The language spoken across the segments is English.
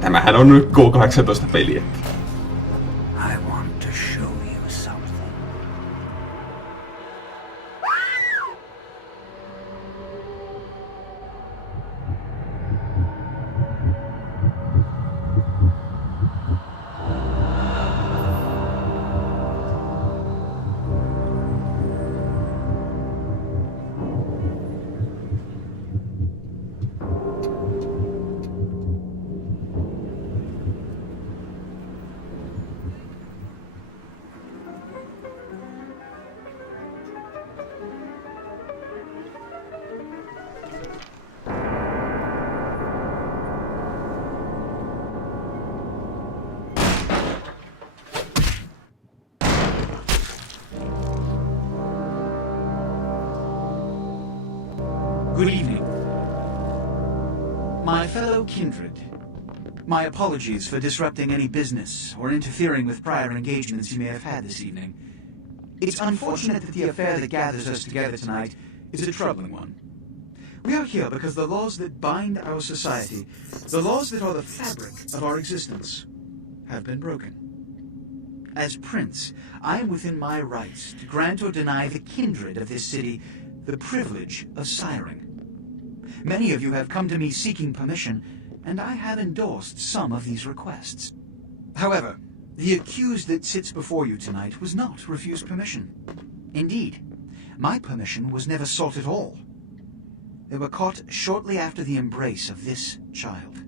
tämähän on nyt K18-peli. I want to show you something. Good evening. My fellow kindred, my apologies for disrupting any business or interfering with prior engagements you may have had this evening. It's unfortunate that the affair that gathers us together tonight is a troubling one. We are here because the laws that bind our society, the laws that are the fabric of our existence, have been broken. As Prince, I am within my rights to grant or deny the kindred of this city the privilege of siring. Many of you have come to me seeking permission, and I have endorsed some of these requests. However, the accused that sits before you tonight was not refused permission. Indeed, my permission was never sought at all. They were caught shortly after the embrace of this child.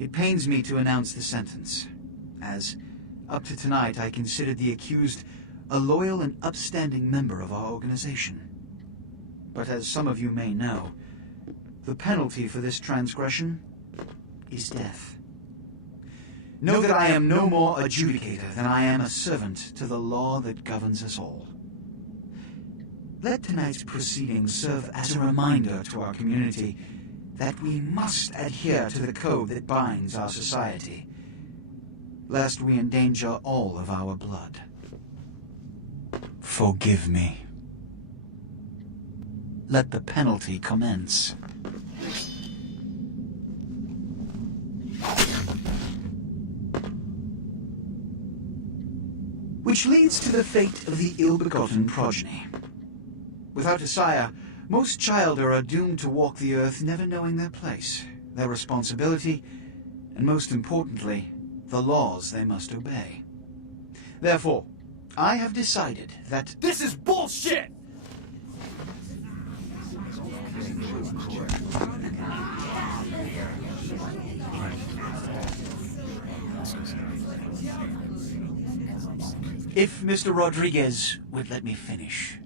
It pains me to announce the sentence, as up to tonight I considered the accused a loyal and upstanding member of our organization. But as some of you may know, the penalty for this transgression is death. Know that I am no more adjudicator than I am a servant to the law that governs us all. Let tonight's proceedings serve as a reminder to our community that we must adhere to the code that binds our society, lest we endanger all of our blood. Forgive me. Let the penalty commence. Which leads to the fate of the ill-begotten progeny. Without a sire, most children are doomed to walk the earth never knowing their place, their responsibility, and most importantly, the laws they must obey. Therefore, I have decided that This is bullshit! if Mr. Rodriguez would let me finish,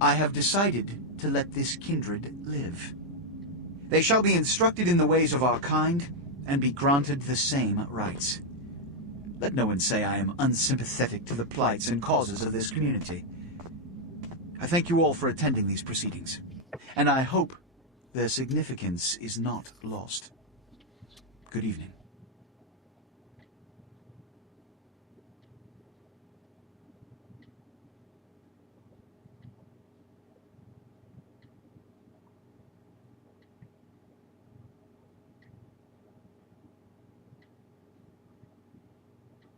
I have decided to let this kindred live. They shall be instructed in the ways of our kind and be granted the same rights. Let no one say I am unsympathetic to the plights and causes of this community. I thank you all for attending these proceedings, and I hope their significance is not lost. Good evening.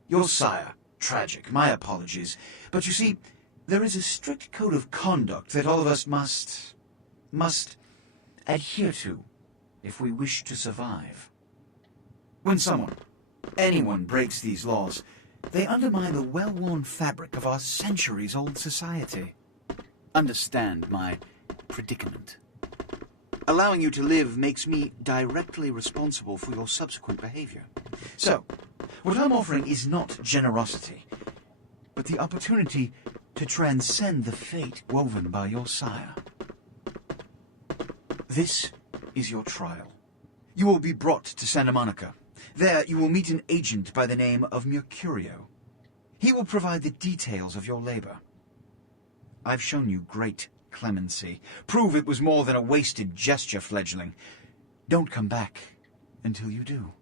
Your sire, tragic, my apologies. But you see, there is a strict code of conduct that all of us must adhere to if we wish to survive. When anyone breaks these laws, they undermine the well-worn fabric of our centuries-old society. Understand my predicament. Allowing you to live makes me directly responsible for your subsequent behavior. So, what I'm offering is not generosity, but the opportunity to transcend the fate woven by your sire. This is your trial. You will be brought to Santa Monica. There you will meet an agent by the name of Mercurio. He will provide the details of your labor. I've shown you great clemency. Prove it was more than a wasted gesture, fledgling. Don't come back until you do.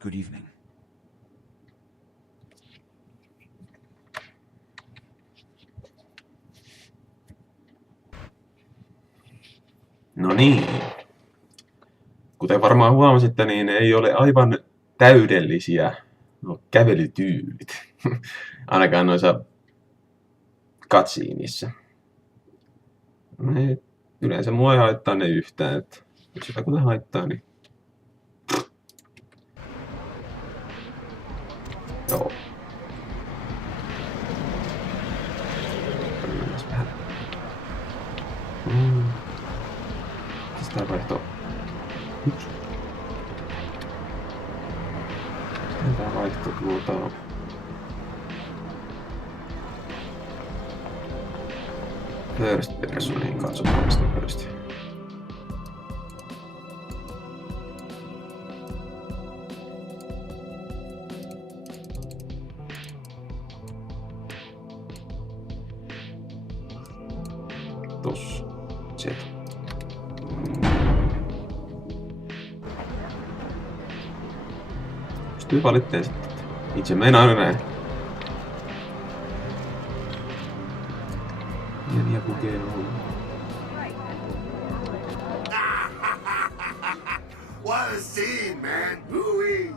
Good evening. No niin. Kuten varmaan huomasitte, niin ei ole aivan täydellisiä kävelytyylit. Ainakaan noissa cutsceneissa. Yleensä mua ei haittaa ne yhtään, että jos sitä kuten haittaa, niin... Joo. Mennäs vähän. Tästä vaihtoo. Ups. Tää vaihtoo tuolta. First personiin katsotaan sitä nopeasti. Tossa. Sieltä. Pystyy valitteen sitten. Itse meinaan aina näin. Pieniä pukeja on. What a scene, man! Woo-wee!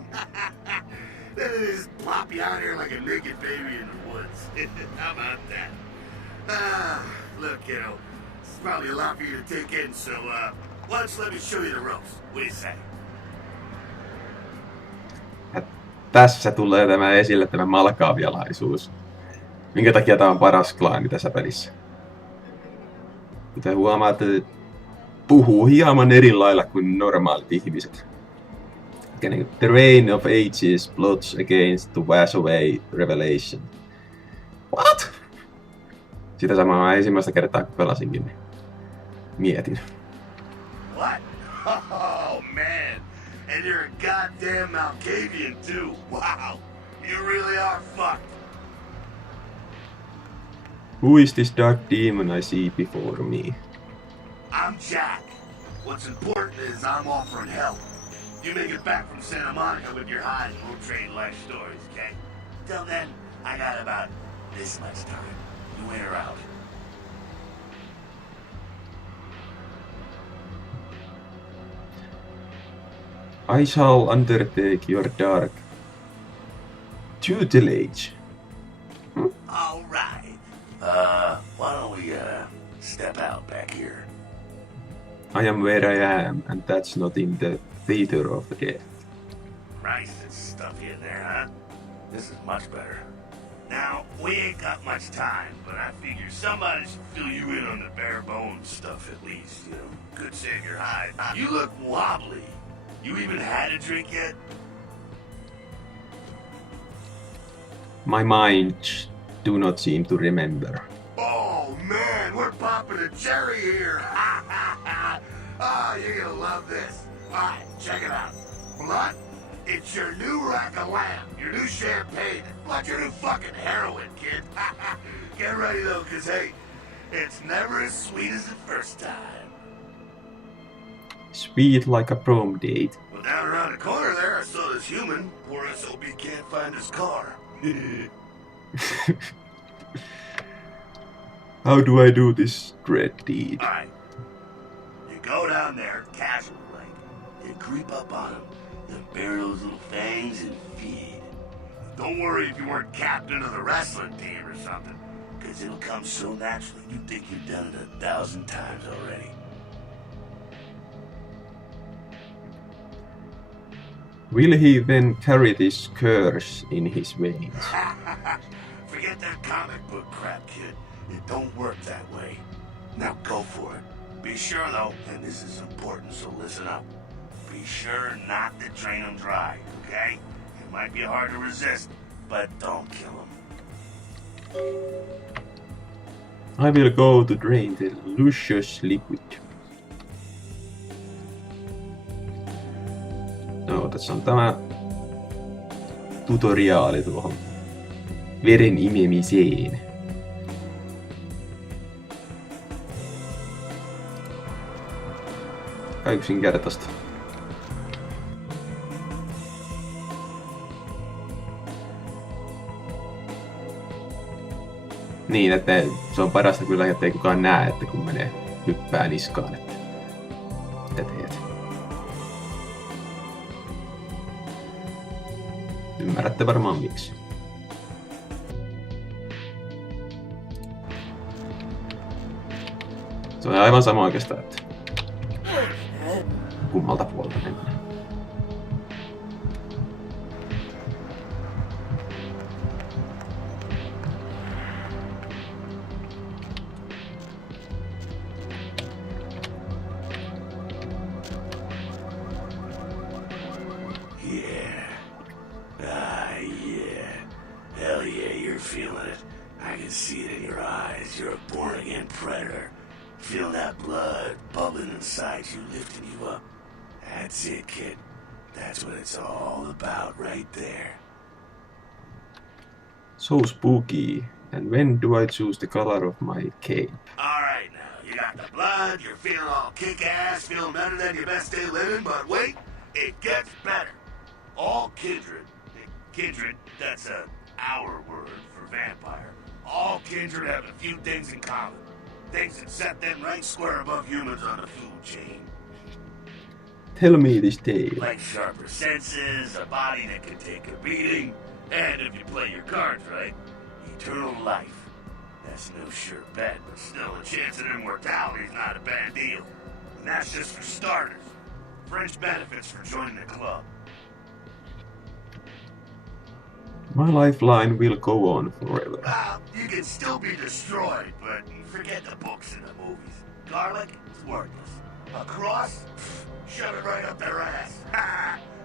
Then they just plop you out here like a naked baby in the woods. How about that? Look, kiddo, it's probably a lot for you to take in, so, why don't you let me show you the ropes? What do you say? Tässä tulee tämä malkaavialaisuus. Minkä takia tämä on paras klaani tässä pelissä? Kuten huomaatte, puhuu hieman eri lailla kuin normaalit ihmiset. The reign of ages plots against to wash away revelation. What? Sitä samaa ensimmäistä kertaa kun pelasinkin, niin mietin. What? Oh, man. And you're a goddamn Malkavian, too. Wow. You really are fucked. Who is this dark demon I see before me? I'm Jack. What's important is I'm offering help. You make it back from Santa Monica with your hide and we'll trade life stories, okay? Till then, I got about this much time. You in or out? I shall undertake your dark tutelage. All right. Why don't we, step out back here? I am where I am, and that's not in the theater of death. Christ, it's stuffy in there, huh? This is much better. Now, we ain't got much time, but I figure somebody should fill you in on the bare bones stuff at least, you know. Could save your hide. You look wobbly. You even had a drink yet? My mind do not seem to remember. Oh, man, we're popping a cherry here. Oh, you're gonna love this. All right, check it out. Blood, it's your new rack of lamb, your new champagne, like your new fucking heroin, kid. Get ready, though, because, hey, it's never as sweet as the first time. Sweet like a prom date. Well, down around the corner there, I saw this human. Poor SOB can't find his car. How do I do this dread deed? All right. You go down there, casual like. You creep up on him. You bare those little fangs and feed. Don't worry if you weren't captain of the wrestling team or something, because it'll come so naturally you think you've done it 1,000 times already. Will he then carry this curse in his veins? Forget that comic book crap, kid. It don't work that way. Now go for it. Be sure, though, and this is important, so listen up. Be sure not to drain him dry, okay? It might be hard to resist, but don't kill him. I will go to drain the luscious liquid. No, tässä on tämä tutoriaali tuohon veren imemiseen. Aika yksinkertaista. Niin, että se on parasta kyllä, ettei kukaan näe, että kun menee hyppää niskaan, että mitä teet. Ymmärrätte varmaan miksi. Se on aivan sama oikeastaan, että kummalta puolta mennään. Hell yeah, you're feeling it. I can see it in your eyes. You're a born-again predator. Feel that blood bubbling inside you, lifting you up. That's it, kid. That's what it's all about right there. So spooky. And when do I choose the color of my cape? Alright now, you got the blood, you're feeling all kick-ass, feeling better than your best day living, but wait, it gets better. All kindred, that's our word for vampire. All kindred have a few things in common. Things that set them right square above humans on the food chain. Tell me this tale. Like sharper senses, a body that can take a beating, and if you play your cards right, eternal life. That's no sure bet, but still a chance at immortality is not a bad deal. And that's just for starters. Fringe benefits for joining the club. My lifeline will go on forever. Well, you can still be destroyed, but forget the books and the movies. Garlic is worthless. A cross? Shove it right up their ass.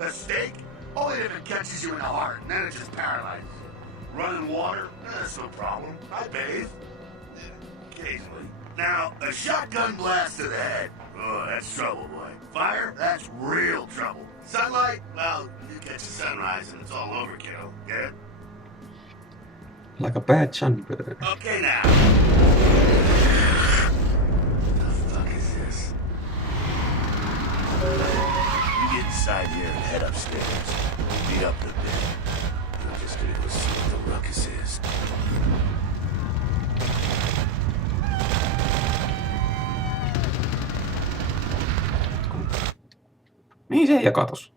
A stake? Only if it catches you in the heart, and then it just paralyzes you. Running water? That's no problem. I bathe. Occasionally. Now, a shotgun blast to the head. Oh, that's trouble, boy. Fire? That's real trouble. Sunlight? Well, you catch the sunrise and it's all overkill. Get it? Like a bad sunburn. Okay, now. What the fuck is this? You get inside here and head upstairs. Meet up the bit. I'm just gonna go see what the ruckus is. Mihin se ei katos?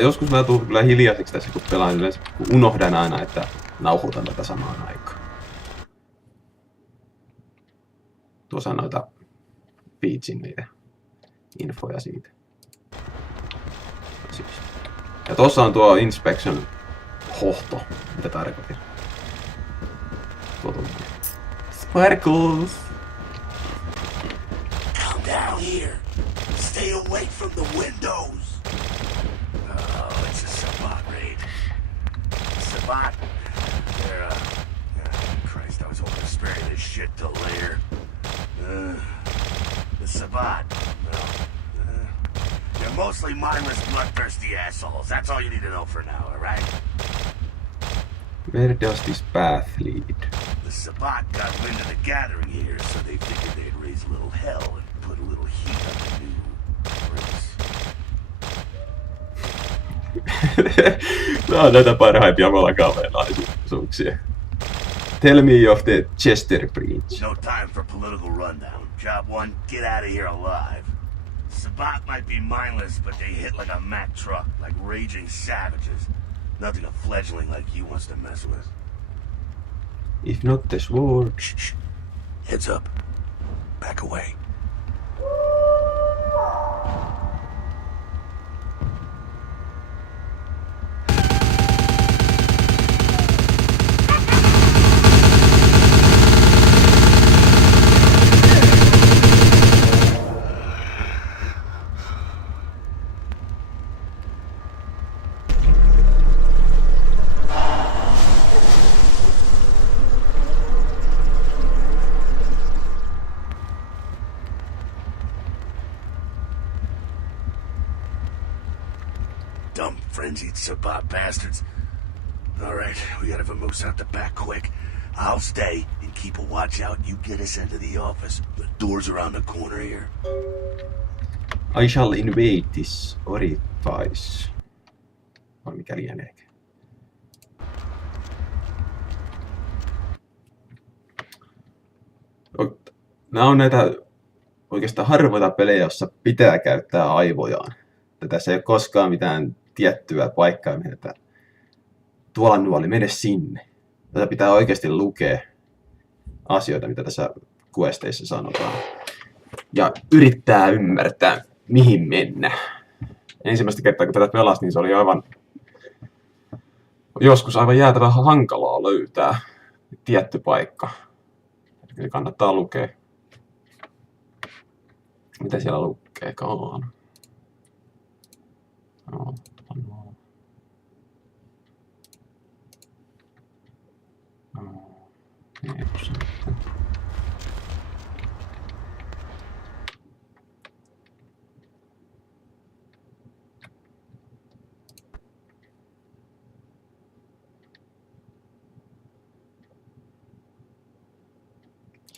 Joskus mä tuun kyllä hiljaiseksi tässä, kun pelaan yleensä, kun unohdan aina, että nauhoitan tätä samaan aikaan. Tuossa on noita feedsin niitä infoja siitä. Ja tuossa on tuo inspection hohto, mitä tarkoitin. Sparkles! Come down here. Stay away from the windows. Oh, it's a Sabat raid. Sabat? They're, Christ, I was hoping to spare this shit till later. The Sabat, well, they're mostly mindless, bloodthirsty assholes. That's all you need to know for now, alright? Where does this path lead? The Sabat got wind of the gathering here, so they figured they'd raise a little hell and put a little heat on the new race. Nää on näitä parhaimpia valakavelaisuuksia. Tell me of the Chester Breach. No time for political rundown. Job one, get out of here alive. Sabat might be mindless, but they hit like a Mack truck, like raging savages. Nothing a fledgling like you wants to mess with. If not the sword. Shh. Heads up. Back away. Dumb, frenzied Sabat bastards. Alright, we gotta vamoose out the back quick. I'll stay, and You keep a watch out, you get us into the office. The door's around the corner here. I shall invade this orifice. Vai mikä lieneekään. Nämä on näitä oikeastaan harvoita pelejä, jossa pitää käyttää aivojaan. Tässä ei ole koskaan mitään tiettyä paikkaa, mihin tuolla nuoli, mene sinne. Tätä pitää oikeasti lukea asioita, mitä tässä questeissa sanotaan. Ja yrittää ymmärtää, mihin mennä. Ensimmäistä kertaa, kun tätä pelasin, niin se oli joskus aivan jäätävän hankalaa löytää tietty paikka. Eli kannattaa lukea. Mitä siellä lukeekaan? No.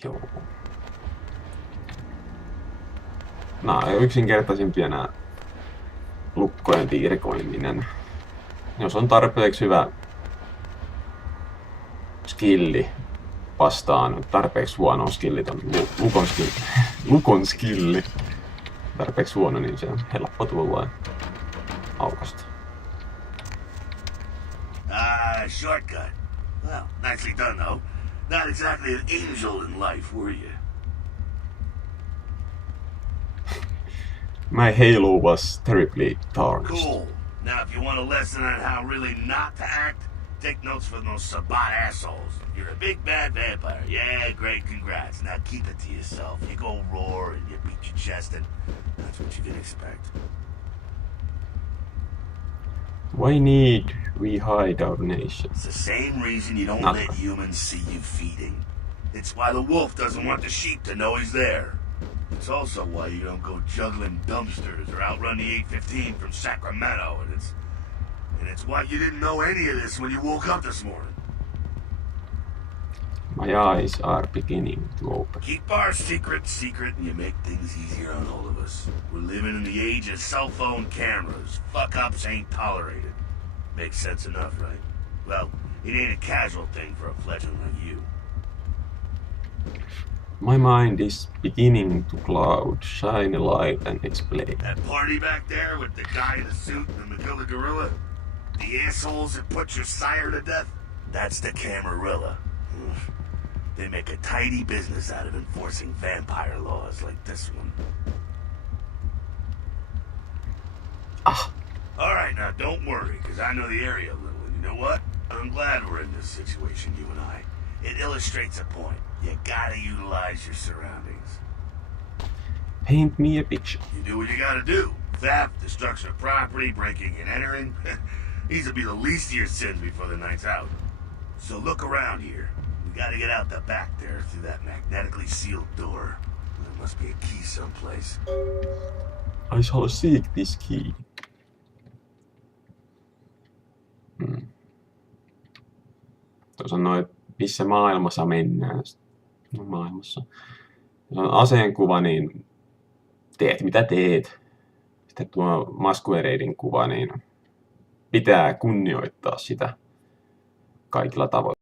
Joo. Nämä on yksinkertaisimpia nämä lukkojen piirikoiminen. Jos on tarpeeksi hyvä skilli vastaan tarpeeksi huono skilliton lukon skilli tarpeeksi huono, niin se on helppo tulla aukasta. Shortcut. Well, nicely done though. Not exactly an angel in life, were you? My halo was terribly tarnished. Cool. Now, if you want a lesson on how really not to act, take notes from those Sabat assholes. You're a big bad vampire. Yeah, great, congrats. Now keep it to yourself. You go roar and you beat your chest, and that's what you can expect. Why need we hide our nation? It's the same reason you don't let humans see you feeding. It's why the wolf doesn't want the sheep to know he's there. It's also why you don't go juggling dumpsters or outrun the 815 from Sacramento, and it's why you didn't know any of this when you woke up this morning. My eyes are beginning to open. Keep our secret secret and you make things easier on all of us. We're living in the age of cell phone cameras. Fuck-ups ain't tolerated. Makes sense enough, right? Well, it ain't a casual thing for a fledgling like you. My mind is beginning to cloud, shine a light and explain. That party back there with the guy in the suit and the Magilla gorilla? The assholes that put your sire to death? That's the Camarilla. They make a tidy business out of enforcing vampire laws like this one. Alright, now don't worry, because I know the area a little, and you know what? I'm glad we're in this situation, you and I. It illustrates a point. You gotta utilize your surroundings. Paint me a picture. You do what you gotta do. Theft, destruction of property, breaking and entering. These will be the least of your sins before the night's out. So look around here. We gotta get out the back there through that magnetically sealed door. There must be a key someplace. I shall seek this key. Tuossa on noin, missä maailmassa mennään. No, maailmassa. Jos on aseenkuva, niin teet mitä teet. Sitten tuo Masqueraden kuva, niin pitää kunnioittaa sitä kaikilla tavoilla.